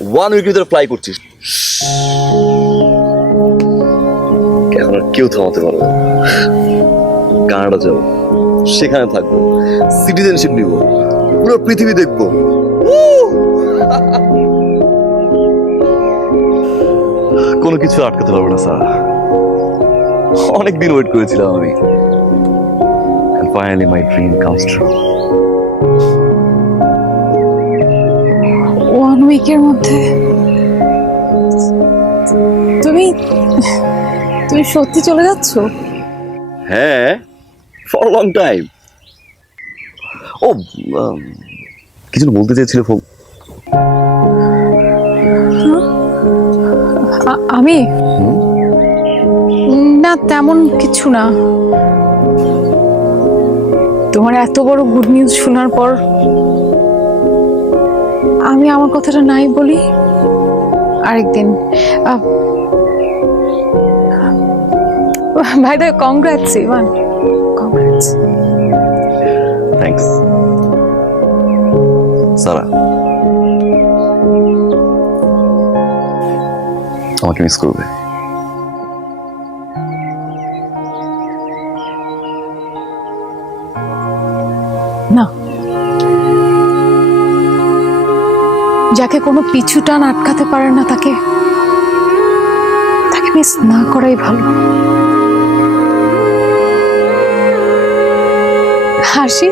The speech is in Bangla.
1 উইকের ভিতরে ফ্লাই করছিস, এখন আর কেউ থামাতে পারবে না। কানাডা যাবো, সেখানে থাকবো, সিটিজেনশিপ নিব, পুরো পৃথিবী দেখবো। কোনো কিছু আটকাতে পারবো না স্যার। অনেকদিন ওয়েট করেছিলাম আমি, and finally my dream comes true. 1 উইকের মধ্যে তুমি তুমি সত্যি চলে যাচ্ছ? হ্যাঁ, ফর লং টাইম। ও, কিছু বলতে চেয়েছিল ফোন। আমি না, তেমন কিছু না। তোমার এত বড় গুড নিউজ শোনার পর আমি আমার কথাটা নাই বলি আরেকদিন। ভাই দা, কংগ্রাটস ইভান, কংগ্রাটস। থ্যাঙ্কস সারা। আমাকে মিস করবে? না, যাকে কোনো পিছু টান আটকাতে পারে না তাকে মিস না করাই ভালো। হাসি